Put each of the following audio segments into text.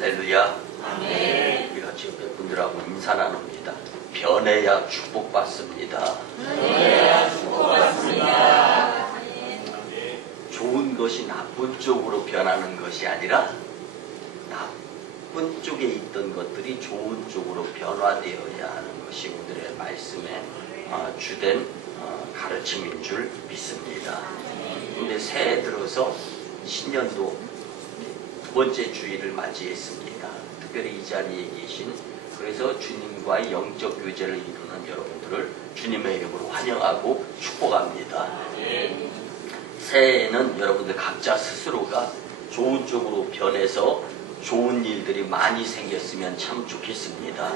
할렐루야. 아멘. 우리 같이 옆에 분들하고 인사 나눕니다. 변해야 축복받습니다. 변해야 축복받습니다. 좋은 것이 나쁜 쪽으로 변하는 것이 아니라 나쁜 쪽에 있던 것들이 좋은 쪽으로 변화되어야 하는 것이 오늘의 말씀의 주된 가르침인 줄 믿습니다. 근데 새해 들어서 신년도 두 번째 주일을 맞이했습니다. 특별히 이 자리에 계신 그래서 주님과의 영적 교제를 이루는 여러분들을 주님의 이름으로 환영하고 축복합니다. 새해에는 여러분들 각자 스스로가 좋은 쪽으로 변해서 좋은 일들이 많이 생겼으면 참 좋겠습니다.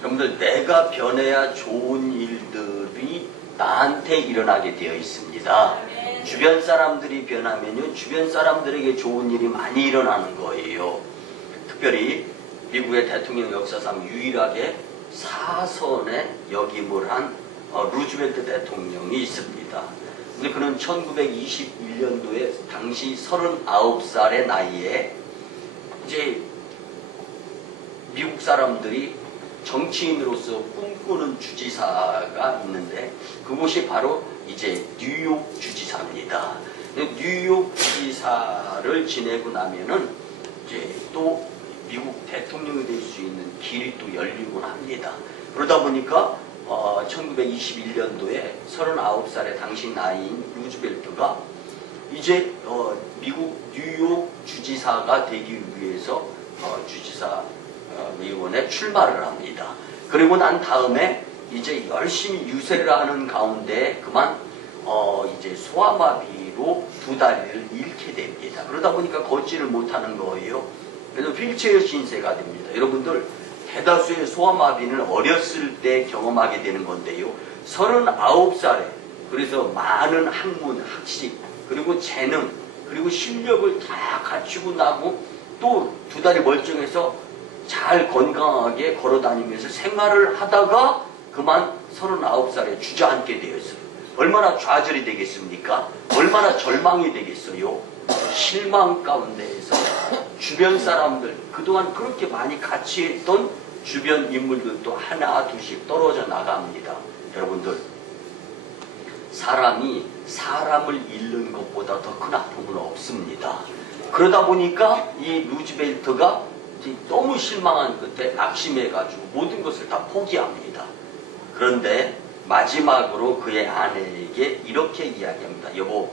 여러분들 내가 변해야 좋은 일들이 나한테 일어나게 되어 있습니다. 주변 사람들이 변하면요, 주변 사람들에게 좋은 일이 많이 일어나는 거예요. 특별히 미국의 대통령 역사상 유일하게 사선에 역임을 한 루즈벨트 대통령이 있습니다. 근데 그는 1921년도에 당시 39살의 나이에 이제 미국 사람들이 정치인으로서 꿈꾸는 주지사가 있는데 그곳이 바로 이제 뉴욕 주지사입니다. 뉴욕 주지사를 지내고 나면은 이제 또 미국 대통령이 될 수 있는 길이 또 열리곤 합니다. 그러다 보니까 1921년도에 39살의 당시 나이인 루즈벨트가 이제 미국 뉴욕 주지사가 되기 위해서 주지사 의원에 출마를 합니다. 그리고 난 다음에 이제 열심히 유세를 하는 가운데 그만 이제 소아마비로 두 다리를 잃게 됩니다. 그러다 보니까 걷지를 못하는 거예요. 그래서 휠체어 신세가 됩니다. 여러분들 대다수의 소아마비는 어렸을 때 경험하게 되는 건데요. 39살에 그래서 많은 학문, 학식, 그리고 재능, 그리고 실력을 다 갖추고 나고 또 두 다리 멀쩡해서 잘 건강하게 걸어다니면서 생활을 하다가 그만 39살에 주저앉게 되었어요. 얼마나 좌절이 되겠습니까? 얼마나 절망이 되겠어요? 실망 가운데에서 주변 사람들, 그동안 그렇게 많이 같이 했던 주변 인물들도 하나 둘씩 떨어져 나갑니다. 여러분들, 사람이 사람을 잃는 것보다 더 큰 아픔은 없습니다. 그러다 보니까 이 루즈벨트가 너무 실망한 끝에 낙심해가지고 모든 것을 다 포기합니다. 그런데 마지막으로 그의 아내에게 이렇게 이야기합니다. 여보,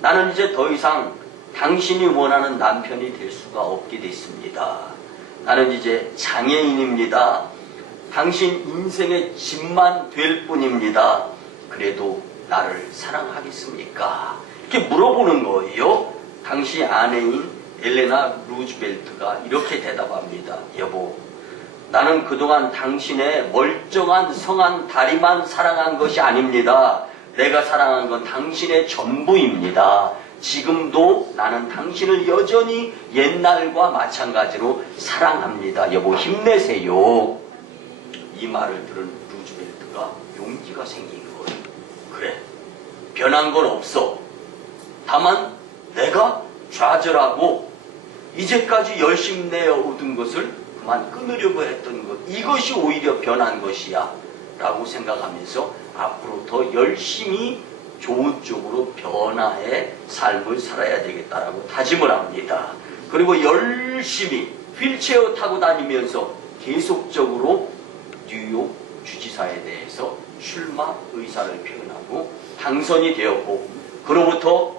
나는 이제 더 이상 당신이 원하는 남편이 될 수가 없게 됐습니다. 나는 이제 장애인입니다. 당신 인생의 짐만 될 뿐입니다. 그래도 나를 사랑하겠습니까? 이렇게 물어보는 거예요. 당시 아내인 엘레나 루즈벨트가 이렇게 대답합니다. 여보, 나는 그동안 당신의 멀쩡한 성한 다리만 사랑한 것이 아닙니다. 내가 사랑한 건 당신의 전부입니다. 지금도 나는 당신을 여전히 옛날과 마찬가지로 사랑합니다. 여보, 힘내세요. 이 말을 들은 루즈벨트가 용기가 생긴 거예요. 그래, 변한 건 없어. 다만 내가 좌절하고 이제까지 열심히 내어오던 것을 그만 끊으려고 했던 것, 이것이 오히려 변한 것이야 라고 생각하면서 앞으로 더 열심히 좋은 쪽으로 변화의 삶을 살아야 되겠다라고 다짐을 합니다. 그리고 열심히 휠체어 타고 다니면서 계속적으로 뉴욕 주지사에 대해서 출마 의사를 표현하고 당선이 되었고, 그로부터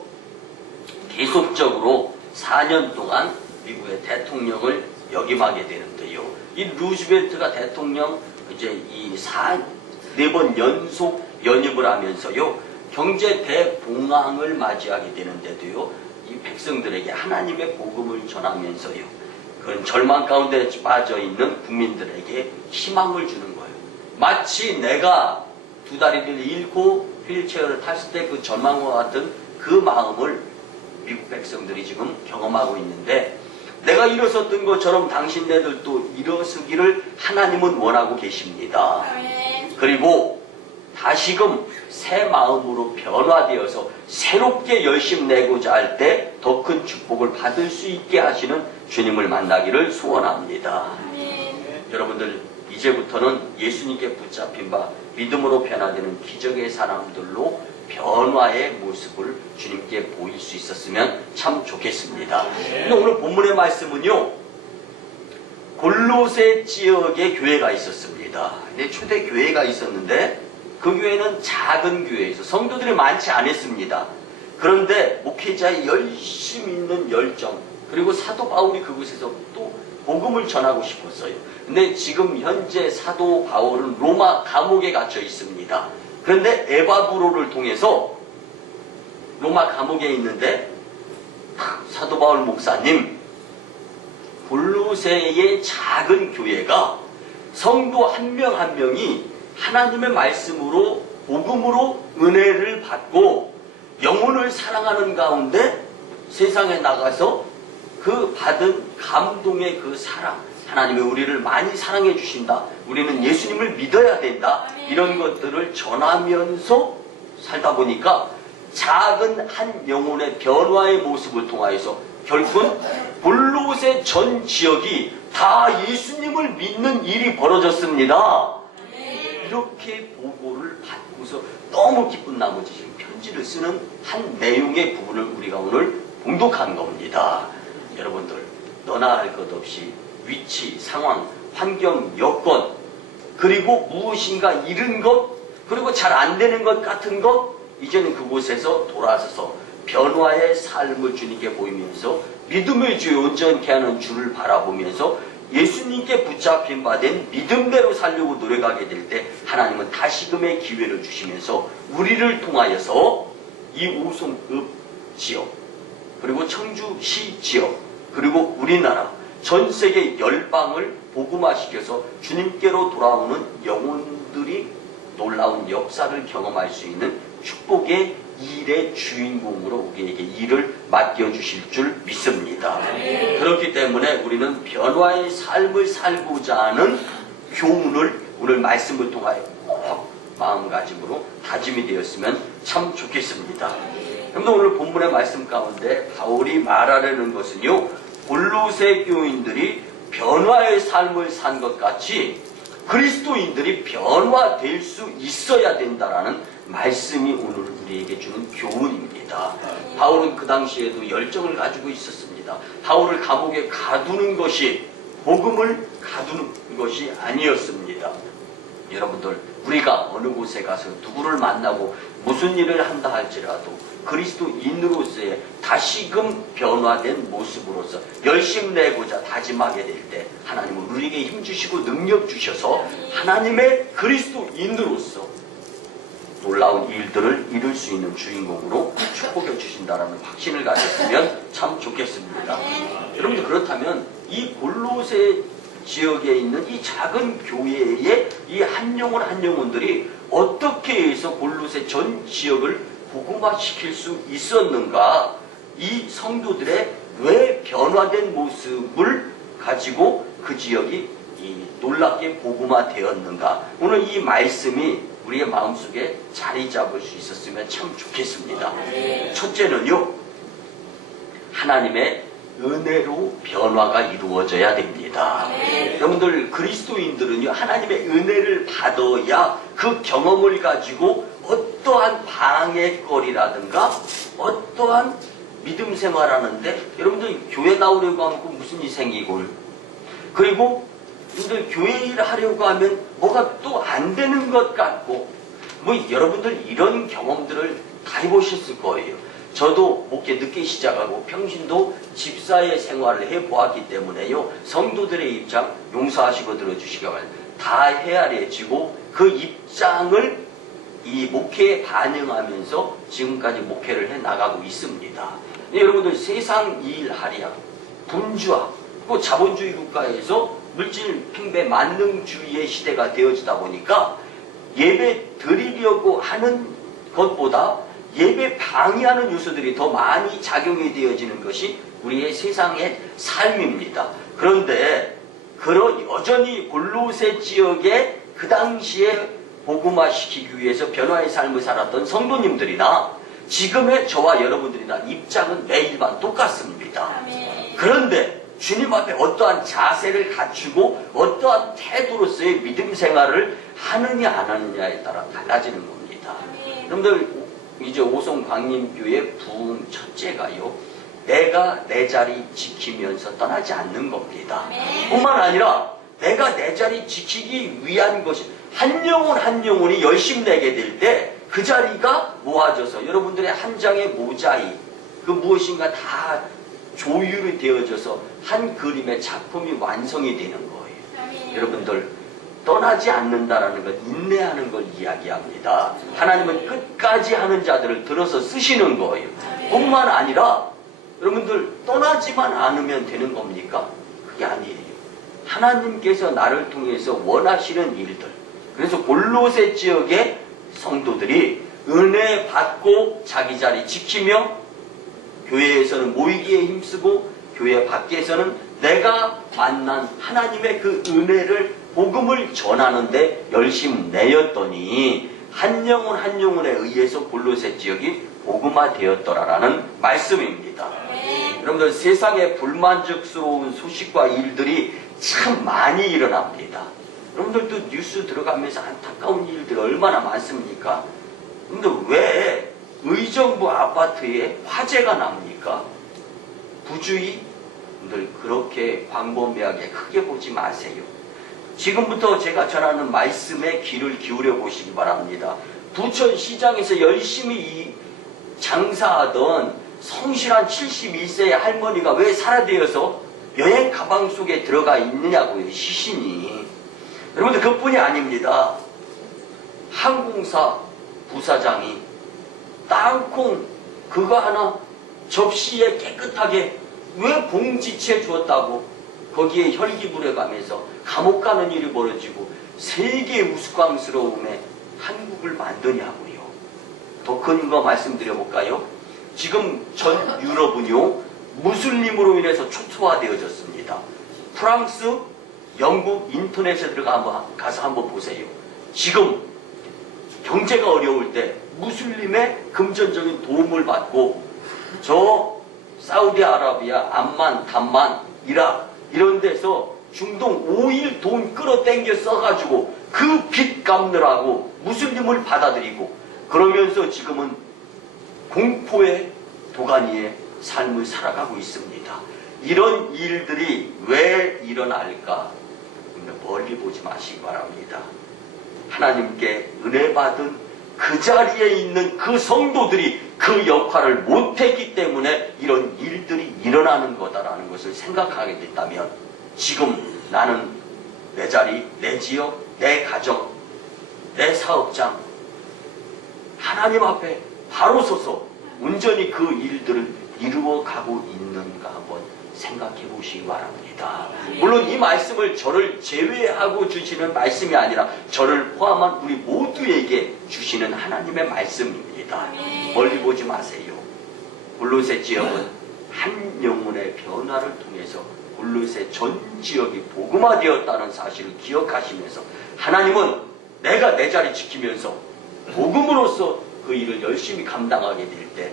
계속적으로 4년 동안 미국의 대통령을 역임하게 되는데요. 이 루즈벨트가 대통령 이제 이 4번 연속 연임을 하면서요, 경제 대공황을 맞이하게 되는데도요, 이 백성들에게 하나님의 복음을 전하면서요, 그런 절망 가운데 빠져 있는 국민들에게 희망을 주는 거예요. 마치 내가 두 다리를 잃고 휠체어를 탔을 때 그 절망과 같은 그 마음을 미국 백성들이 지금 경험하고 있는데, 내가 일어섰던 것처럼 당신네들도 일어서기를 하나님은 원하고 계십니다. 그리고 다시금 새 마음으로 변화되어서 새롭게 열심 내고자 할 때 더 큰 축복을 받을 수 있게 하시는 주님을 만나기를 소원합니다. 여러분들 이제부터는 예수님께 붙잡힌 바 믿음으로 변화되는 기적의 사람들로 변화의 모습을 주님께 보일 수 있었으면 참 좋겠습니다. 근데 오늘 본문의 말씀은요, 골로새 지역에 교회가 있었습니다. 근데 초대 교회가 있었는데 그 교회는 작은 교회에서 성도들이 많지 않았습니다. 그런데 목회자의 열심 있는 열정, 그리고 사도 바울이 그곳에서 또 복음을 전하고 싶었어요. 근데 지금 현재 사도 바울은 로마 감옥에 갇혀 있습니다. 그런데 에바브로를 통해서 로마 감옥에 있는데 사도 바울 목사님, 골로새의 작은 교회가 성도 한 명 한 명이 하나님의 말씀으로 복음으로 은혜를 받고 영혼을 사랑하는 가운데 세상에 나가서 그 받은 감동의 그 사랑, 하나님이 우리를 많이 사랑해 주신다, 우리는 예수님을 믿어야 된다, 이런 것들을 전하면서 살다 보니까 작은 한 영혼의 변화의 모습을 통하여서 결국은 골로새 전 지역이 다 예수님을 믿는 일이 벌어졌습니다. 이렇게 보고를 받고서 너무 기쁜 나머지 지금 편지를 쓰는 한 내용의 부분을 우리가 오늘 봉독한 겁니다. 여러분들, 너나 할 것 없이 위치, 상황, 환경, 여건, 그리고 무엇인가 잃은 것, 그리고 잘 안 되는 것 같은 것, 이제는 그곳에서 돌아서서 변화의 삶을 주님께 보이면서 믿음의 주에 온전케 하는 주를 바라보면서 예수님께 붙잡힌 바 된 믿음대로 살려고 노력하게 될 때 하나님은 다시금의 기회를 주시면서 우리를 통하여서 이 오송읍 지역, 그리고 청주시 지역, 그리고 우리나라 전 세계 열방을 복음화시켜서 주님께로 돌아오는 영혼들이 놀라운 역사를 경험할 수 있는 축복의 일의 주인공으로 우리에게 일을 맡겨주실 줄 믿습니다. 그렇기 때문에 우리는 변화의 삶을 살고자 하는 교훈을 오늘 말씀을 통하여 꼭 마음가짐으로 다짐이 되었으면 참 좋겠습니다. 그런데 오늘 본문의 말씀 가운데 바울이 말하려는 것은요, 골로새 교인들이 변화의 삶을 산 것 같이 그리스도인들이 변화될 수 있어야 된다라는 말씀이 오늘 우리에게 주는 교훈입니다. 바울은 그 당시에도 열정을 가지고 있었습니다. 바울을 감옥에 가두는 것이 복음을 가두는 것이 아니었습니다. 여러분들, 우리가 어느 곳에 가서 누구를 만나고 무슨 일을 한다 할지라도 그리스도인으로서의 다시금 변화된 모습으로서 열심 내고자 다짐하게 될 때 하나님은 우리에게 힘주시고 능력 주셔서 하나님의 그리스도인으로서 놀라운 일들을 이룰 수 있는 주인공으로 축복해 주신다는 확신을 가졌으면 참 좋겠습니다. 여러분들, 그렇다면 이 골로새 지역에 있는 이 작은 교회의 이 한 영혼 한 영혼들이 어떻게 해서 골로새 전 지역을 복음화시킬 수 있었는가? 이 성도들의 왜 변화된 모습을 가지고 그 지역이 놀랍게 복음화되었는가? 오늘 이 말씀이 우리의 마음속에 자리 잡을 수 있었으면 참 좋겠습니다. 첫째는요, 하나님의 은혜로 변화가 이루어져야 됩니다. 여러분들, 그리스도인들은요, 하나님의 은혜를 받아야 그 경험을 가지고 어떠한 방해거리라든가 어떠한 믿음 생활하는데, 여러분들 교회 나오려고 하면 무슨 일이 생기고, 그리고 여러분들 교회 일 하려고 하면 뭐가 또 안 되는 것 같고, 여러분들 이런 경험들을 다 해보셨을 거예요. 저도 목회 늦게 시작하고 평신도 집사의 생활을 해보았기 때문에요, 성도들의 입장 용서하시고 들어주시기 바랍니다. 다 헤아려지고 그 입장을 이 목회에 반영하면서 지금까지 목회를 해나가고 있습니다. 여러분들, 세상 일하랴, 분주화, 또 자본주의 국가에서 물질 팽배 만능주의의 시대가 되어지다 보니까 예배 드리려고 하는 것보다 예배 방해하는 요소들이 더 많이 작용이 되어지는 것이 우리의 세상의 삶입니다. 그런데 여전히 골로새 지역에 그 당시에 복음화시키기 위해서 변화의 삶을 살았던 성도님들이나 지금의 저와 여러분들이나 입장은 매일만 똑같습니다. 그런데 주님 앞에 어떠한 자세를 갖추고 어떠한 태도로서의 믿음 생활을 하느냐 안 하느냐에 따라 달라지는 겁니다. 여러분들 이제 오송 광림교회 부흥 첫째가요, 내가 내 자리 지키면서 떠나지 않는 겁니다. 뿐만 아니라 내가 내 자리 지키기 위한 것이 한 영혼 한 영혼이 열심 내게 될 때 그 자리가 모아져서 여러분들의 한 장의 모자이 그 무엇인가 다 조율이 되어져서 한 그림의 작품이 완성이 되는 거예요. 여러분들 떠나지 않는다라는 건 인내하는 걸 이야기합니다. 하나님은 끝까지 하는 자들을 들어서 쓰시는 거예요. 뿐만 아니라 여러분들 떠나지만 않으면 되는 겁니까? 그게 아니에요. 하나님께서 나를 통해서 원하시는 일들, 그래서 골로새 지역의 성도들이 은혜 받고 자기 자리 지키며 교회에서는 모이기에 힘쓰고 교회 밖에서는 내가 만난 하나님의 그 은혜를 복음을 전하는데 열심 내었더니 한 영혼 한 영혼에 의해서 골로새 지역이 복음화되었더라라는 말씀입니다. 여러분들 세상에 불만족스러운 소식과 일들이 참 많이 일어납니다. 여러분들도 뉴스 들어가면서 안타까운 일들이 얼마나 많습니까? 근데 왜 의정부 아파트에 화재가 납니까? 부주의? 늘 그렇게 광범위하게 크게 보지 마세요. 지금부터 제가 전하는 말씀에 귀를 기울여 보시기 바랍니다. 부천시장에서 열심히 장사하던 성실한 71세의 할머니가 왜 살아되어서 여행 가방 속에 들어가 있느냐고요, 시신이. 여러분들 그뿐이 아닙니다. 항공사 부사장이 땅콩 그거 하나 접시에 깨끗하게 왜 봉지채 주었다고 거기에 혈기불에 가면서 감옥 가는 일이 벌어지고 세계 우스꽝스러움에 한국을 만드냐고요. 더 큰 거 말씀드려볼까요? 지금 전 유럽은요 무슬림으로 인해서 초토화되어졌습니다. 프랑스, 영국 인터넷에 가서 한번 보세요. 지금 경제가 어려울 때 무슬림의 금전적인 도움을 받고 저 사우디아라비아, 암만, 담만, 이락 이런 데서 중동 오일 돈 끌어당겨 써가지고 그 빚 갚느라고 무슬림을 받아들이고 그러면서 지금은 공포의 도가니의 삶을 살아가고 있습니다. 이런 일들이 왜 일어날까? 멀리 보지 마시기 바랍니다. 하나님께 은혜 받은 그 자리에 있는 그 성도들이 그 역할을 못했기 때문에 이런 일들이 일어나는 거다라는 것을 생각하게 됐다면 지금 나는 내 자리, 내 지역, 내 가정, 내 사업장 하나님 앞에 바로 서서 온전히 그 일들을 이루어가고 있는가 한번 생각해 보시기 바랍니다. 물론 이 말씀을 저를 제외하고 주시는 말씀이 아니라 저를 포함한 우리 모두에게 주시는 하나님의 말씀입니다. 멀리 보지 마세요. 골로새 지역은 한 영혼의 변화를 통해서 골로새 전 지역이 복음화되었다는 사실을 기억하시면서 하나님은 내가 내 자리 지키면서 복음으로서 그 일을 열심히 감당하게 될 때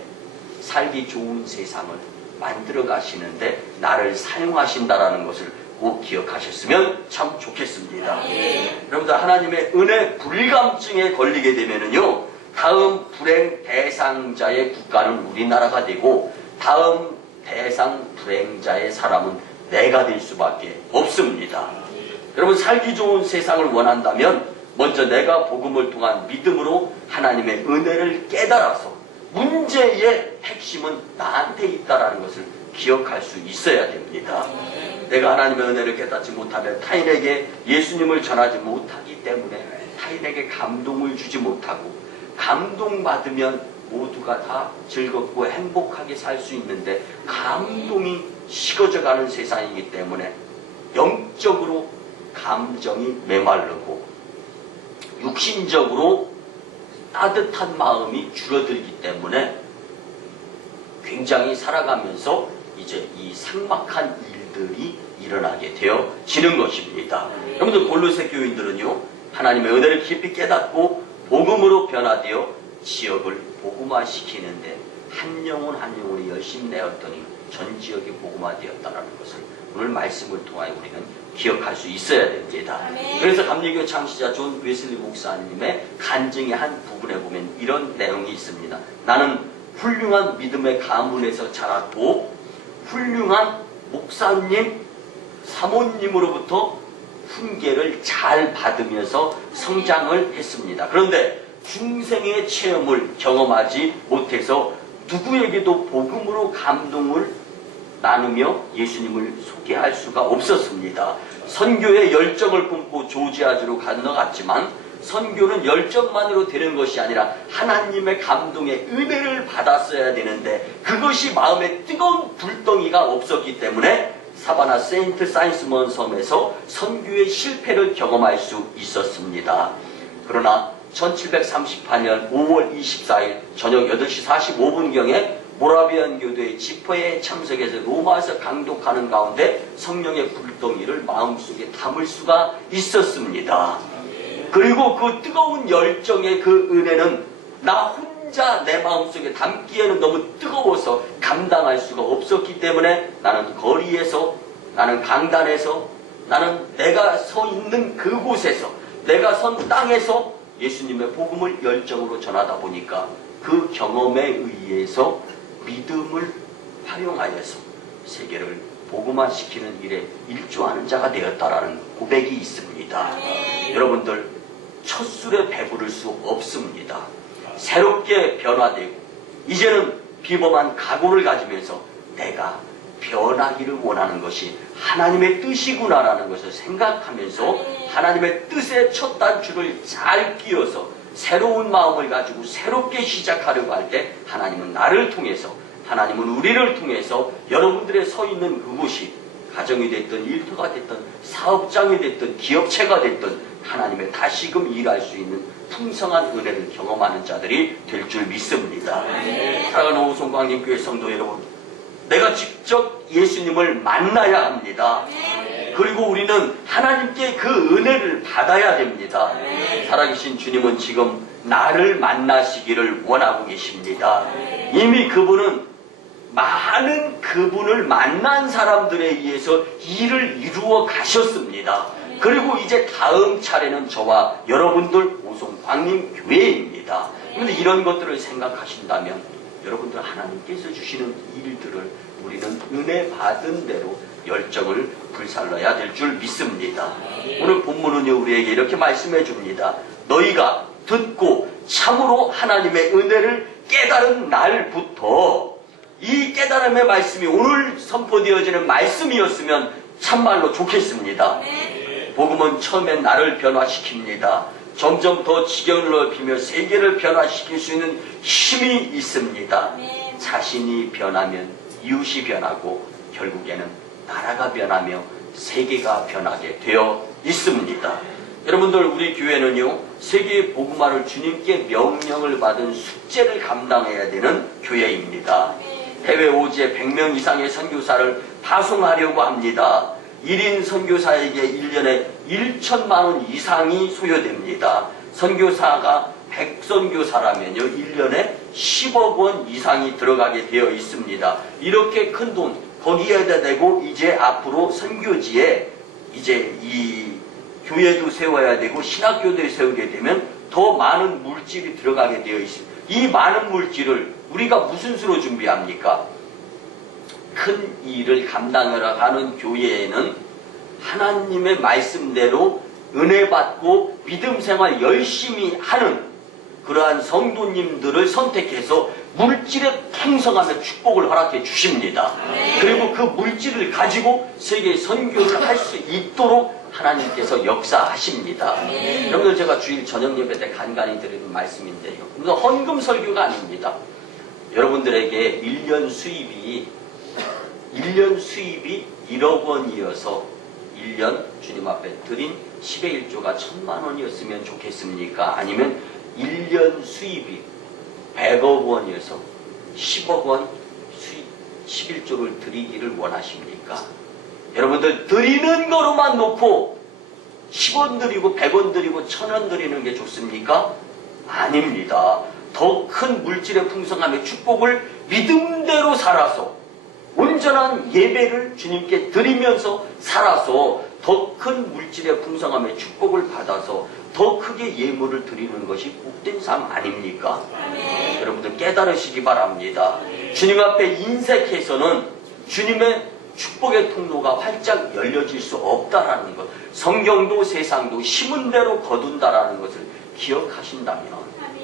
살기 좋은 세상을 만들어 가시는데 나를 사용하신다라는 것을 꼭 기억하셨으면 참 좋겠습니다. 여러분들 하나님의 은혜 불감증에 걸리게 되면은요 다음 불행 대상자의 국가는 우리나라가 되고 다음 대상 불행자의 사람은 내가 될 수밖에 없습니다. 여러분 살기 좋은 세상을 원한다면 먼저 내가 복음을 통한 믿음으로 하나님의 은혜를 깨달아서 문제의 핵심은 나한테 있다라는 것을 기억할 수 있어야 됩니다. 내가 하나님의 은혜를 깨닫지 못하면 타인에게 예수님을 전하지 못하기 때문에 타인에게 감동을 주지 못하고 감동받으면 모두가 다 즐겁고 행복하게 살 수 있는데 감동이 식어져가는 세상이기 때문에 영적으로 감정이 메마르고 육신적으로 따뜻한 마음이 줄어들기 때문에 굉장히 살아가면서 이제 이 삭막한 일들이 일어나게 되어지는 것입니다. 여러분들 골로새 교인들은요 하나님의 은혜를 깊이 깨닫고 복음으로 변화되어 지역을 복음화시키는데 한 영혼 한 영혼이 열심히 내었더니 전 지역이 복음화되었다는 것을 오늘 말씀을 통하여 우리는 기억할 수 있어야 됩니다. 그래서 감리교 창시자 존 웨슬리 목사님의 간증의 한 부분에 보면 이런 내용이 있습니다. 나는 훌륭한 믿음의 가문에서 자랐고 훌륭한 목사님, 사모님으로부터 훈계를 잘 받으면서 성장을 했습니다. 그런데 중생의 체험을 경험하지 못해서 누구에게도 복음으로 감동을 나누며 예수님을 소개할 수가 없었습니다. 선교에 열정을 품고 조지아주로 건너갔지만 선교는 열정만으로 되는 것이 아니라 하나님의 감동의 은혜를 받았어야 되는데 그것이 마음에 뜨거운 불덩이가 없었기 때문에 사바나 세인트 사이먼 섬에서 선교의 실패를 경험할 수 있었습니다. 그러나 1738년 5월 24일 저녁 8시 45분경에 모라비안 교도의 집회에 참석해서 로마에서 강독하는 가운데 성령의 불덩이를 마음속에 담을 수가 있었습니다. 그리고 그 뜨거운 열정의 그 은혜는 나 혼자 내 마음속에 담기에는 너무 뜨거워서 감당할 수가 없었기 때문에 나는 거리에서, 나는 강단에서, 나는 내가 서 있는 그곳에서, 내가 선 땅에서 예수님의 복음을 열정으로 전하다 보니까 그 경험에 의해서 믿음을 활용하여서 세계를 복음화시키는 일에 일조하는 자가 되었다라는 고백이 있습니다. 여러분들 첫 술에 배부를 수 없습니다. 새롭게 변화되고 이제는 비범한 각오를 가지면서 내가 변하기를 원하는 것이 하나님의 뜻이구나라는 것을 생각하면서 하나님의 뜻의 첫 단추를 잘 끼워서 새로운 마음을 가지고 새롭게 시작하려고 할 때 하나님은 나를 통해서, 하나님은 우리를 통해서 여러분들의 서 있는 그곳이 가정이 됐든 일터가 됐든 사업장이 됐든 기업체가 됐든 하나님의 다시금 일할 수 있는 풍성한 은혜를 경험하는 자들이 될 줄 믿습니다. 사랑하는 오송광림교회 성도 여러분, 내가 직접 예수님을 만나야 합니다. 그리고 우리는 하나님께 그 은혜를 받아야 됩니다. 살아계신 주님은 지금 나를 만나시기를 원하고 계십니다. 이미 그분은 많은 그분을 만난 사람들에 의해서 일을 이루어 가셨습니다. 그리고 이제 다음 차례는 저와 여러분들 오송광림교회입니다. 그런데 이런 것들을 생각하신다면 여러분들 하나님께서 주시는 일들을 우리는 은혜 받은 대로 열정을 불살러야 될 줄 믿습니다. 오늘 본문은요 우리에게 이렇게 말씀해 줍니다. 너희가 듣고 참으로 하나님의 은혜를 깨달은 날부터, 이 깨달음의 말씀이 오늘 선포되어지는 말씀이었으면 참말로 좋겠습니다. 복음은 처음엔 나를 변화시킵니다. 점점 더 지경을 넓히며 세계를 변화시킬 수 있는 힘이 있습니다. 자신이 변하면 이웃이 변하고 결국에는 나라가 변하며 세계가 변하게 되어 있습니다. 여러분들 우리 교회는요 세계 복음화를 주님께 명령을 받은 숙제를 감당해야 되는 교회입니다. 해외 오지에 100명 이상의 선교사를 파송하려고 합니다. 1인 선교사에게 1년에 1천만 원 이상이 소요됩니다. 선교사가 100선교사라면요 1년에 10억 원 이상이 들어가게 되어 있습니다. 이렇게 큰 돈 거기에다 대고 이제 앞으로 선교지에 이제 이 교회도 세워야 되고 신학교도 세우게 되면 더 많은 물질이 들어가게 되어 있습니다. 이 많은 물질을 우리가 무슨 수로 준비합니까? 큰 일을 감당하러 가는 교회에는 하나님의 말씀대로 은혜 받고 믿음 생활 열심히 하는 그러한 성도님들을 선택해서 물질에 풍성하며 축복을 허락해 주십니다. 그리고 그 물질을 가지고 세계 선교를 할 수 있도록 하나님께서 역사하십니다. 여러분들 제가 주일 저녁 예배 때 간간히 드리는 말씀인데요. 헌금 설교가 아닙니다. 여러분들에게 1년 수입이 1억 원이어서 1년 주님 앞에 드린 10의 1조가 1000만 원이었으면 좋겠습니까? 아니면 1년 수입이 100억 원이어서 10억 원 수입 11조를 드리기를 원하십니까? 여러분들 드리는 거로만 놓고 10원 드리고 100원 드리고 1000원 드리는 게 좋습니까? 아닙니다. 더 큰 물질의 풍성함의 축복을 믿음대로 살아서 온전한 예배를 주님께 드리면서 살아서 더 큰 물질의 풍성함의 축복을 받아서 더 크게 예물을 드리는 것이 복된 삶 아닙니까? 여러분들 깨달으시기 바랍니다. 주님 앞에 인색해서는 주님의 축복의 통로가 활짝 열려질 수 없다라는 것, 성경도 세상도 심은 대로 거둔다라는 것을 기억하신다면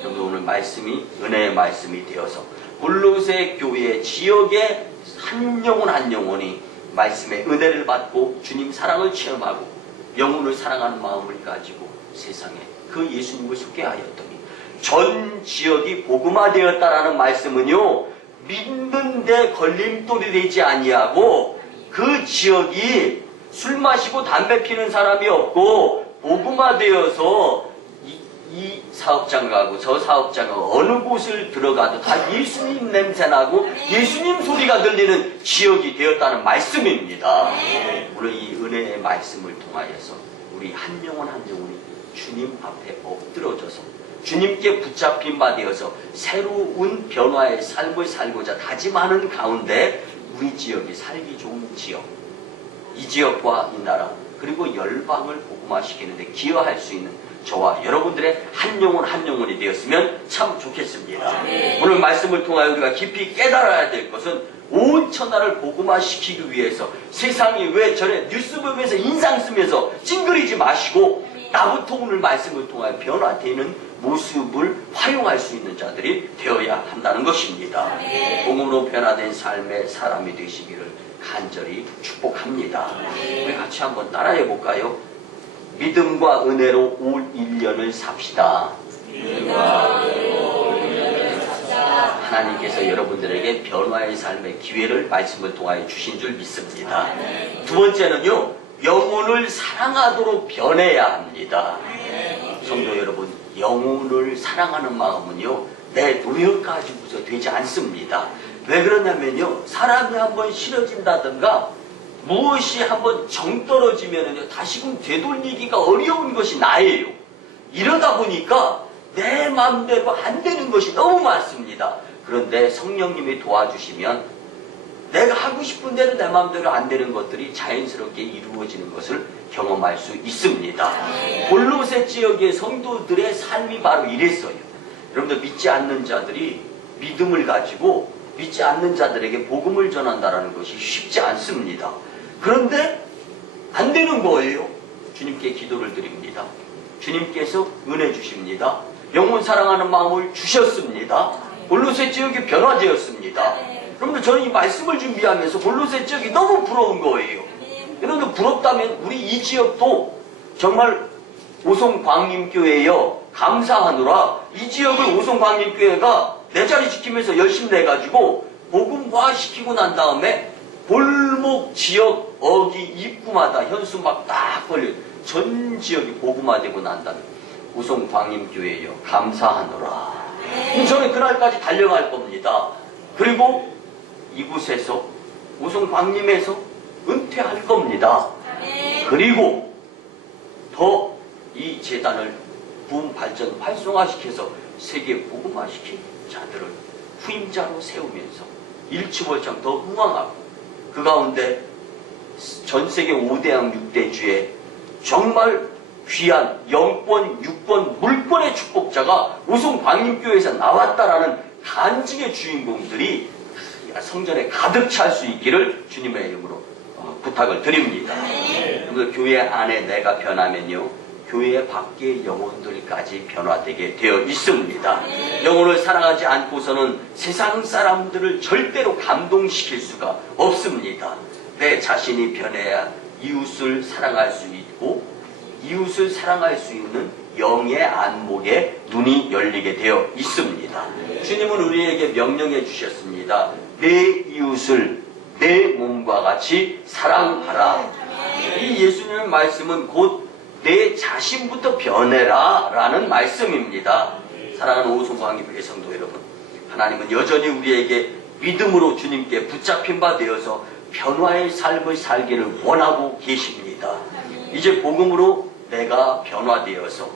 여러분 오늘 말씀이 은혜의 말씀이 되어서 골로새 교회 지역의 한 영혼 한 영혼이 말씀의 은혜를 받고 주님 사랑을 체험하고 영혼을 사랑하는 마음을 가지고 세상에 그 예수님을 소개하였더니 전 지역이 복음화되었다라는 말씀은요, 믿는 데 걸림돌이 되지 아니하고 그 지역이 술 마시고 담배 피는 사람이 없고 복음화되어서 이 사업장가하고 저 장가 어느 곳을 들어가도 다 예수님 냄새나고 예수님 소리가 들리는 지역이 되었다는 말씀입니다. 오늘 이 은혜의 말씀을 통하여서 우리 한 영혼 한 영혼이 주님 앞에 엎드러져서 주님께 붙잡힌 바 되어서 새로운 변화의 삶을 살고자 다짐하는 가운데 우리 지역이 살기 좋은 지역, 이 지역과 이 나라 그리고 열방을 복음화시키는데 기여할 수 있는 저와 여러분들의 한 영혼 한 영혼이 되었으면 참 좋겠습니다. 오늘 말씀을 통하여 우리가 깊이 깨달아야 될 것은 온 천하를 복음화시키기 위해서 세상이 왜 저래 뉴스 보면서 인상 쓰면서 찡그리지 마시고 나부터 오늘 말씀을 통하여 변화되는 모습을 활용할 수 있는 자들이 되어야 한다는 것입니다. 복음으로 변화된 삶의 사람이 되시기를 간절히 축복합니다. 우리 같이 한번 따라해 볼까요? 믿음과 은혜로 올 1년을 삽시다. 하나님께서 여러분들에게 변화의 삶의 기회를 말씀을 통하여 주신 줄 믿습니다. 두 번째는요, 영혼을 사랑하도록 변해야 합니다. 성도 여러분, 영혼을 사랑하는 마음은요, 내 노력 가지고서 되지 않습니다. 왜 그러냐면요, 사람이 한번 싫어진다든가 무엇이 한번 정 떨어지면은요, 다시금 되돌리기가 어려운 것이 나예요. 이러다 보니까 내 마음대로 안 되는 것이 너무 많습니다. 그런데 성령님이 도와주시면 내가 하고 싶은 대로 내 마음대로 안 되는 것들이 자연스럽게 이루어지는 것을 경험할 수 있습니다. 골로새 지역의 성도들의 삶이 바로 이랬어요. 여러분들 믿지 않는 자들이 믿음을 가지고 믿지 않는 자들에게 복음을 전한다는 것이 쉽지 않습니다. 그런데 안 되는 거예요. 주님께 기도를 드립니다. 주님께서 은혜 주십니다. 영혼 사랑하는 마음을 주셨습니다. 골로새 지역이 변화되었습니다. 여러분들 저는 이 말씀을 준비하면서 골로새 지역이 너무 부러운 거예요. 여러분들 부럽다면 우리 이 지역도 정말 오송광림교회여 감사하노라. 이 지역을 오송광림교회가 내 자리 지키면서 열심히 내가지고 복음화시키고 난 다음에 골목 지역 어기 입구마다 현수 막 딱 걸려 전 지역이 복음화되고 난 다음에 오송광림교회여 감사하노라. 저는 그날까지 달려갈 겁니다. 그리고 이곳에서 오송광림에서 은퇴할 겁니다. 그리고 더 이 재단을 부흥 발전 활성화시켜서 세계 복음화시킨 자들을 후임자로 세우면서 일치월장 더 흥왕하고 그 가운데 전 세계 5대양 6대주에 정말 귀한 영권, 육권, 물권의 축복자가 오송광림교회에서 나왔다라는 간증의 주인공들이 성전에 가득 찰 수 있기를 주님의 이름으로 부탁을 드립니다. 그래서 교회 안에 내가 변하면요, 교회 밖의 영혼들까지 변화되게 되어 있습니다. 영혼을 사랑하지 않고서는 세상 사람들을 절대로 감동시킬 수가 없습니다. 내 자신이 변해야 이웃을 사랑할 수 있고 이웃을 사랑할 수 있는 영의 안목에 눈이 열리게 되어 있습니다. 주님은 우리에게 명령해 주셨습니다. 내 이웃을 내 몸과 같이 사랑하라. 이 예수님의 말씀은 곧 내 자신부터 변해라 라는 말씀입니다. 사랑하는 오송광림교회 성도 여러분, 하나님은 여전히 우리에게 믿음으로 주님께 붙잡힌 바 되어서 변화의 삶을 살기를 원하고 계십니다. 이제 복음으로 내가 변화되어서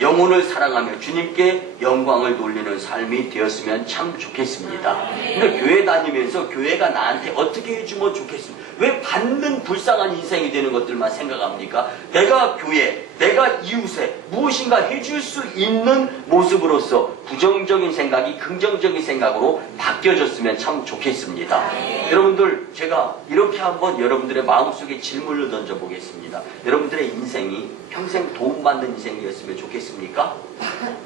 영혼을 사랑하며 주님께 영광을 돌리는 삶이 되었으면 참 좋겠습니다. 근데 교회 다니면서 교회가 나한테 어떻게 해주면 좋겠습니까? 왜 받는 불쌍한 인생이 되는 것들만 생각합니까? 내가 교회, 내가 이웃에 무엇인가 해줄 수 있는 모습으로서 부정적인 생각이 긍정적인 생각으로 바뀌어졌으면 참 좋겠습니다. 여러분들, 제가 이렇게 한번 여러분들의 마음속에 질문을 던져보겠습니다. 여러분들의 인생이 평생 도움받는 인생이었으면 좋겠습니까?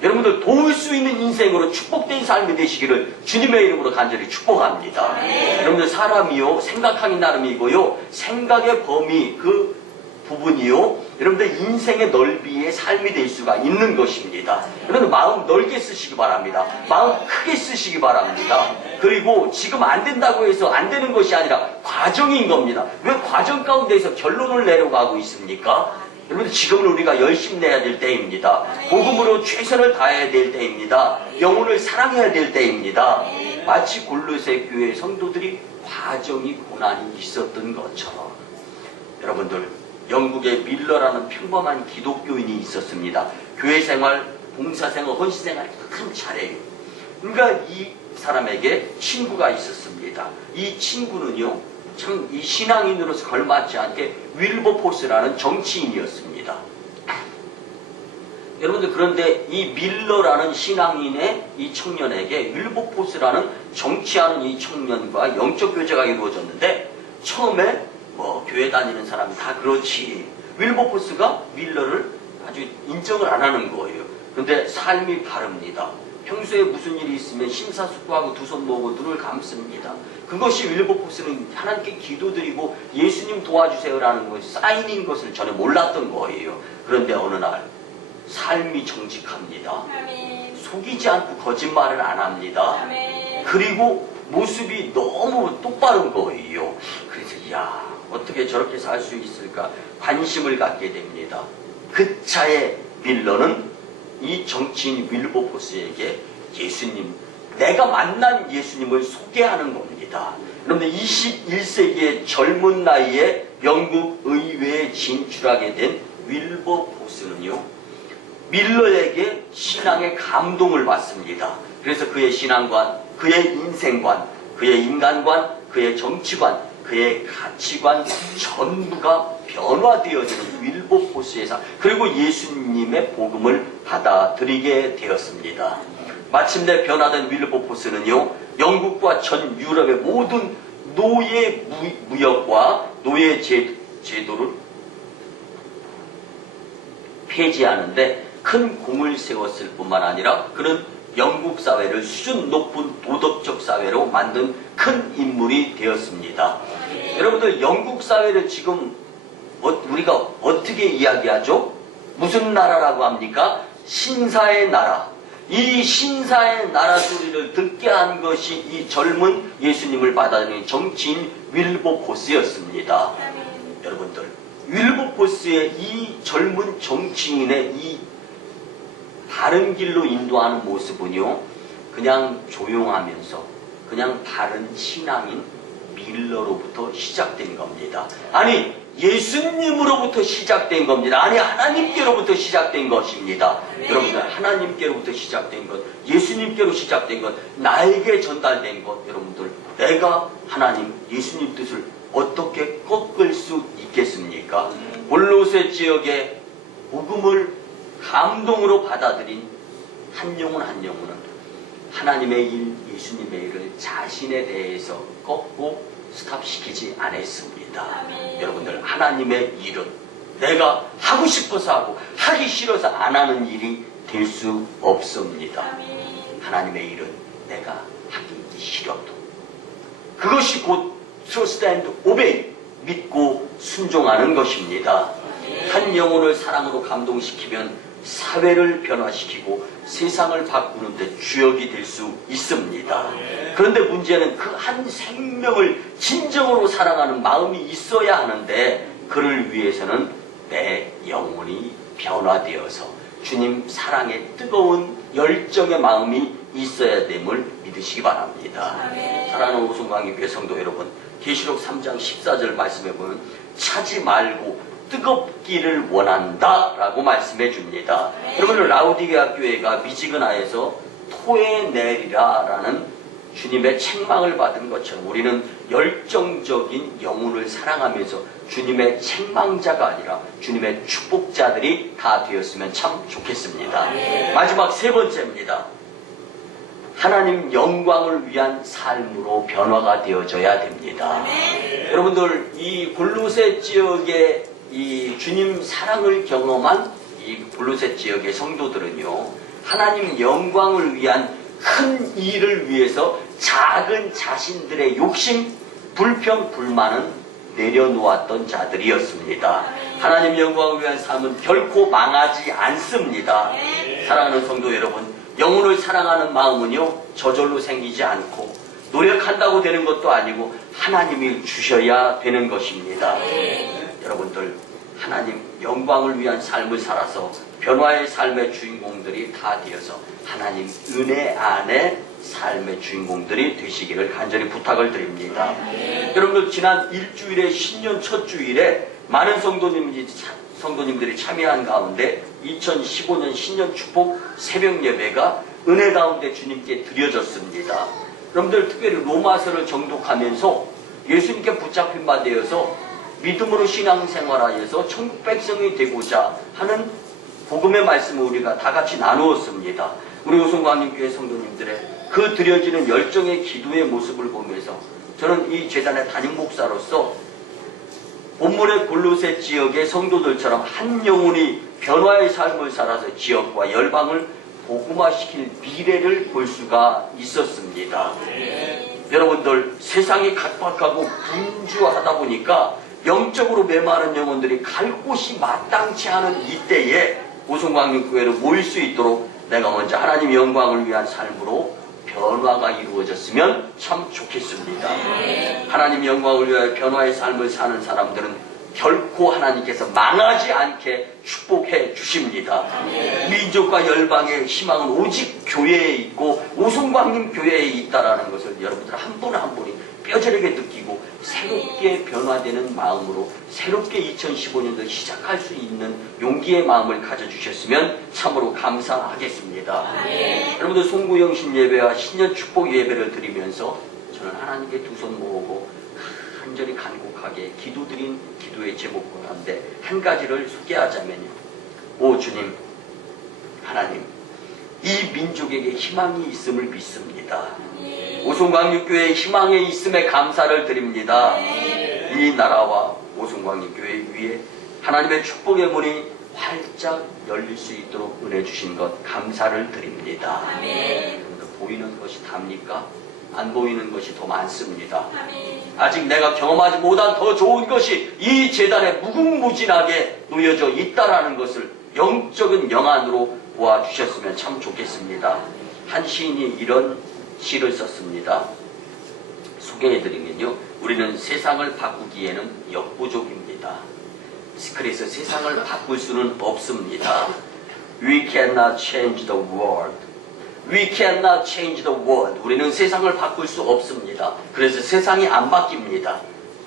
여러분들 도울 수 있는 인생으로 축복된 삶이 되시기를 주님의 이름으로 간절히 축복합니다. 여러분들 사람이요 생각하기 나름이고요 생각의 범위 그 부분이요 여러분들 인생의 넓이의 삶이 될 수가 있는 것입니다. 여러분들 마음 넓게 쓰시기 바랍니다. 마음 크게 쓰시기 바랍니다. 그리고 지금 안 된다고 해서 안 되는 것이 아니라 과정인 겁니다. 왜 과정 가운데서 결론을 내려가고 있습니까? 여러분들 지금은 우리가 열심히 내야 될 때입니다. 복음으로 최선을 다해야 될 때입니다. 영혼을 사랑해야 될 때입니다. 마치 골로새 교회 성도들이 과정이 고난이 있었던 것처럼 여러분들 영국에 밀러라는 평범한 기독교인이 있었습니다. 교회 생활, 봉사 생활, 헌신 생활 참 잘해요. 그러니까 이 사람에게 친구가 있었습니다. 이 친구는요 참 이 신앙인으로서 걸맞지 않게 윌버포스라는 정치인이었습니다. 여러분들 그런데 이 밀러라는 신앙인의 이 청년에게 윌버포스라는 정치하는 이 청년과 영적 교제가 이루어졌는데 처음에 교회 다니는 사람이 다 그렇지 윌버포스가 밀러를 아주 인정을 안 하는 거예요. 그런데 삶이 다릅니다. 평소에 무슨 일이 있으면 심사숙고하고 두 손 모으고 눈을 감습니다. 그것이 윌버포스는 하나님께 기도드리고 예수님 도와주세요라는 것이 사인인 것을 전혀 몰랐던 거예요. 그런데 어느 날 삶이 정직합니다. 속이지 않고 거짓말을 안 합니다. 그리고 모습이 너무 똑바른 거예요. 그래서 이야 어떻게 저렇게 살 수 있을까 관심을 갖게 됩니다. 그 차에 밀러는 이 정치인 윌버포스에게 예수님, 내가 만난 예수님을 소개하는 겁니다. 여러분들 21세기의 젊은 나이에 영국 의회에 진출하게 된 윌버포스는요 밀러에게 신앙의 감동을 받습니다. 그래서 그의 신앙관, 그의 인생관, 그의 인간관, 그의 정치관, 그의 가치관 전부가 변화되어지는 윌버포스의 삶 그리고 예수님의 복음을 받아들이게 되었습니다. 마침내 변화된 윌버포스는요 영국과 전 유럽의 모든 노예 무역과 노예 제도를 폐지하는데 큰 공을 세웠을 뿐만 아니라 그는 영국 사회를 수준 높은 도덕적 사회로 만든 큰 인물이 되었습니다. 여러분들 영국 사회를 지금 우리가 어떻게 이야기하죠? 무슨 나라라고 합니까? 신사의 나라. 이 신사의 나라 소리를 듣게 한 것이 이 젊은 예수님을 받아들인 정치인 윌버포스였습니다. 여러분들 윌버포스의 이 젊은 정치인의 이 다른 길로 인도하는 모습은요 그냥 조용하면서 그냥 다른 신앙인 밀러로부터 시작된 겁니다. 아니 예수님으로부터 시작된 겁니다. 아니 하나님께로부터 시작된 것입니다. 여러분들 하나님께로부터 시작된 것, 예수님께로 시작된 것, 나에게 전달된 것, 여러분들 내가 하나님 예수님 뜻을 어떻게 꺾을 수 있겠습니까? 골로새 지역의 복음을 감동으로 받아들인 한 영혼 한 영혼은 하나님의 일, 예수님의 일을 자신에 대해서 꺾고 스탑시키지 않았습니다. 아멘. 여러분들 하나님의 일은 내가 하고 싶어서 하고 하기 싫어서 안 하는 일이 될 수 없습니다. 아멘. 하나님의 일은 내가 하기 싫어도 그것이 곧 trust and obey 믿고 순종하는 것입니다. 아멘. 한 영혼을 사랑으로 감동시키면 사회를 변화시키고 세상을 바꾸는 데 주역이 될 수 있습니다. 그런데 문제는 그 한 생명을 진정으로 사랑하는 마음이 있어야 하는데 그를 위해서는 내 영혼이 변화되어서 주님 사랑의 뜨거운 열정의 마음이 있어야 됨을 믿으시기 바랍니다. 사랑하는 오송광교회 성도 여러분, 계시록 3장 14절 말씀해 보면 차지 말고 뜨겁기를 원한다라고 말씀해 줍니다. 여러분, 라우디게아 교회가 미지근하에서 토해내리라라는 주님의 책망을 받은 것처럼 우리는 열정적인 영혼을 사랑하면서 주님의 책망자가 아니라 주님의 축복자들이 다 되었으면 참 좋겠습니다. 마지막 세 번째입니다. 하나님 영광을 위한 삶으로 변화가 되어져야 됩니다. 여러분들, 이 골로새 지역의 이 주님 사랑을 경험한 이 골로새 지역의 성도들은요, 하나님 영광을 위한 큰 일을 위해서 작은 자신들의 욕심, 불평, 불만은 내려놓았던 자들이었습니다. 하나님 영광을 위한 삶은 결코 망하지 않습니다. 사랑하는 성도 여러분, 영혼을 사랑하는 마음은요, 저절로 생기지 않고 노력한다고 되는 것도 아니고 하나님이 주셔야 되는 것입니다. 여러분들, 하나님 영광을 위한 삶을 살아서 변화의 삶의 주인공들이 다 되어서 하나님 은혜 안에 삶의 주인공들이 되시기를 간절히 부탁을 드립니다. 여러분들, 지난 일주일에 신년 첫 주일에 많은 성도님들이 참여한 가운데 2015년 신년 축복 새벽 예배가 은혜 가운데 주님께 드려졌습니다. 여러분들, 특별히 로마서를 정독하면서 예수님께 붙잡힌 바 되어서 믿음으로 신앙생활하여서 천국 백성이 되고자 하는 복음의 말씀을 우리가 다 같이 나누었습니다. 우리 오송광림교회 성도님들의 그 드려지는 열정의 기도의 모습을 보면서 저는 이 재단의 담임 목사로서 본문의 골로새 지역의 성도들처럼 한 영혼이 변화의 삶을 살아서 지역과 열방을 복음화시킬 미래를 볼 수가 있었습니다. 여러분들, 세상이 각박하고 분주하다 보니까 영적으로 메마른 영혼들이 갈 곳이 마땅치 않은 이때에 오송광림교회로 모일 수 있도록 내가 먼저 하나님 영광을 위한 삶으로 변화가 이루어졌으면 참 좋겠습니다. 하나님 영광을 위하여 변화의 삶을 사는 사람들은 결코 하나님께서 망하지 않게 축복해 주십니다. 민족과 열방의 희망은 오직 교회에 있고 오송광림 교회에 있다라는 것을 여러분들 한 분 한 분이 뼈저리게 느끼고 새롭게 변화되는 마음으로 새롭게 2015년도 시작할 수 있는 용기의 마음을 가져주셨으면 참으로 감사하겠습니다. 여러분들, 송구영신 예배와 신년 축복 예배를 드리면서 저는 하나님께 두 손 모으고 간절히 간곡하게 기도드린 기도의 제목 가운데 한 가지를 소개하자면요, 오 주님, 하나님, 이 민족에게 희망이 있음을 믿습니다. 오송광림교회의 희망에 있음에 감사를 드립니다. 이 나라와 오송광림교회 위에 하나님의 축복의 문이 활짝 열릴 수 있도록 은혜 주신 것 감사를 드립니다. 보이는 것이 답니까? 안 보이는 것이 더 많습니다. 아직 내가 경험하지 못한 더 좋은 것이 이 재단에 무궁무진하게 놓여져 있다라는 것을 영적인 영안으로 보아주셨으면 참 좋겠습니다. 한 시인이 이런 시를 썼습니다. 소개해드리면요, 우리는 세상을 바꾸기에는 역부족입니다. 그래서 세상을 바꿀 수는 없습니다. We cannot change the world. We cannot change the world. 우리는 세상을 바꿀 수 없습니다. 그래서 세상이 안 바뀝니다.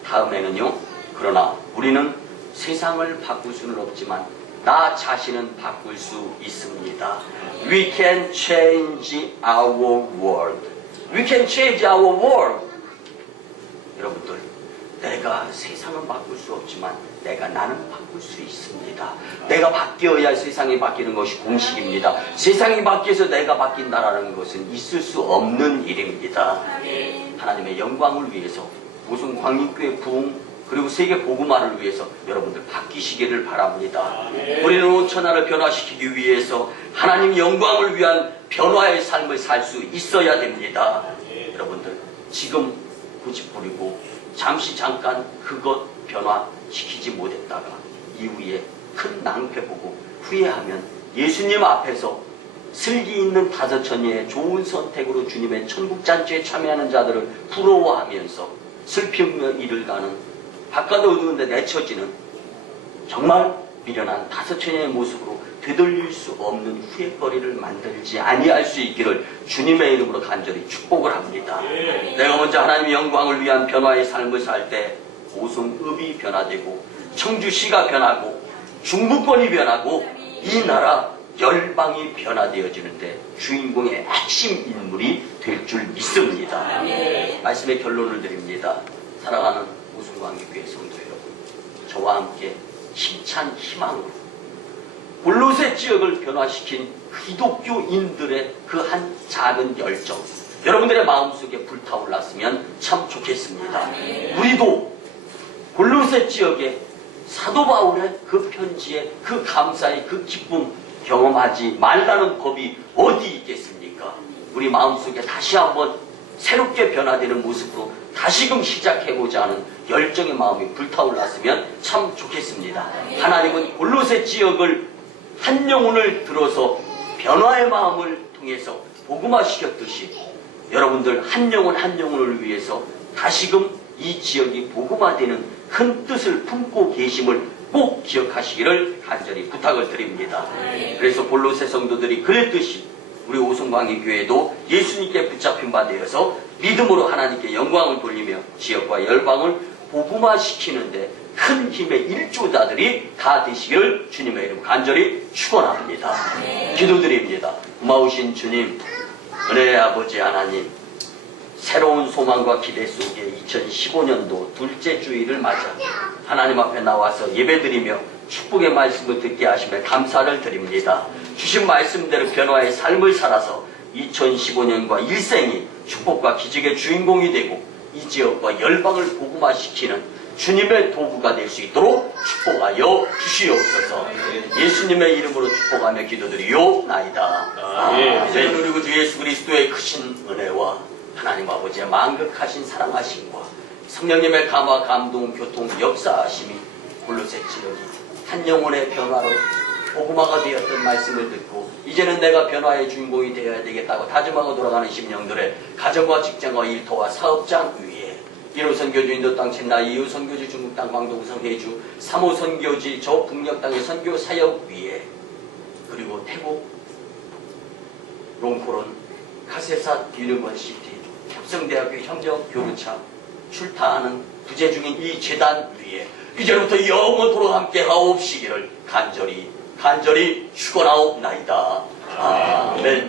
다음에는요, 그러나 우리는 세상을 바꿀 수는 없지만 나 자신은 바꿀 수 있습니다. We can change our world. We can change our world. 여러분들, 내가 세상은 바꿀 수 없지만 나는 바꿀 수 있습니다. 내가 바뀌어야 세상이 바뀌는 것이 공식입니다. 세상이 바뀌어서 내가 바뀐다라는 것은 있을 수 없는 일입니다. 하나님의 영광을 위해서, 오송광림교회 부흥 그리고 세계 복음화를 위해서 여러분들 바뀌시기를 바랍니다. 우리는 온 천하를 변화시키기 위해서 하나님 영광을 위한 변화의 삶을 살 수 있어야 됩니다. 여러분들, 지금 고집 부리고 잠깐 그것 변화시키지 못했다가 이후에 큰 낭패 보고 후회하면 예수님 앞에서 슬기 있는 다섯 처녀의 좋은 선택으로 주님의 천국잔치에 참여하는 자들을 부러워하면서 슬피며 이를 가는 바깥 어두운데 내쳐지는 정말 미련한 다섯 처녀의 모습으로 되돌릴 수 없는 후회거리를 만들지 아니할 수 있기를 주님의 이름으로 간절히 축복을 합니다. 내가 먼저 하나님의 영광을 위한 변화의 삶을 살 때 고성읍이 변화되고 청주시가 변하고 중부권이 변하고 이 나라 열방이 변화되어지는데 주인공의 핵심 인물이 될 줄 믿습니다. 말씀의 결론을 드립니다. 사랑하는 오순광교회 성도 여러분, 저와 함께 힘찬 희망으로 골로새 지역을 변화시킨 기독교인들의 그 한 작은 열정, 여러분들의 마음속에 불타올랐으면 참 좋겠습니다. 우리도 골로새 지역에 사도 바울의 그 편지에 그 감사의 그 기쁨 경험하지 말라는 법이 어디 있겠습니까? 우리 마음속에 다시 한번 새롭게 변화되는 모습으로 다시금 시작해보자 하는 열정의 마음이 불타올랐으면 참 좋겠습니다. 하나님은 골로새 지역을 한 영혼을 들어서 변화의 마음을 통해서 복음화시켰듯이 여러분들 한 영혼 한 영혼을 위해서 다시금 이 지역이 복음화되는 큰 뜻을 품고 계심을 꼭 기억하시기를 간절히 부탁을 드립니다. 그래서 골로새 성도들이 그랬듯이 우리 오송광희 교회도 예수님께 붙잡힌 바 되어서 믿음으로 하나님께 영광을 돌리며 지역과 열방을 복음화시키는데 큰 힘의 일조자들이 다 되시기를 주님의 이름 간절히 축원합니다. 기도드립니다. 고마우신 주님, 은혜의 아버지 하나님, 새로운 소망과 기대 속에 2015년도 둘째 주일을 맞아 하나님 앞에 나와서 예배드리며 축복의 말씀을 듣게 하시며 감사를 드립니다. 주신 말씀대로 변화의 삶을 살아서 2015년과 일생이 축복과 기적의 주인공이 되고 이 지역과 열방을 복음화시키는 주님의 도구가 될 수 있도록 축복하여 주시옵소서. 예수님의 이름으로 축복하며 기도드리오나이다. 아멘. 우리 구주 예수 그리스도의 크신 은혜와 하나님 아버지의 만극하신 사랑하심과 성령님의 감화 감동 교통 역사하심이 골로새 지역이 한 영혼의 변화로 복음화가 되었던 말씀을 듣고 이제는 내가 변화의 주인공이 되어야 되겠다고 다짐하고 돌아가는 심령들의 가정과 직장과 일터와 사업장 위에 1호 선교주 인도 땅 첸나이, 2호 선교지 중국 땅 광동성 해주, 3호 선교지 저 북녘 땅의 선교 사역 위에 그리고 태국 롱코론 카세사 유니버시티 협성대학교 협력 교류차 출타하는 부재 중인 이 재단 위에 이제부터 영원토록 함께 하옵시기를 간절히 축원하옵나이다. 아멘.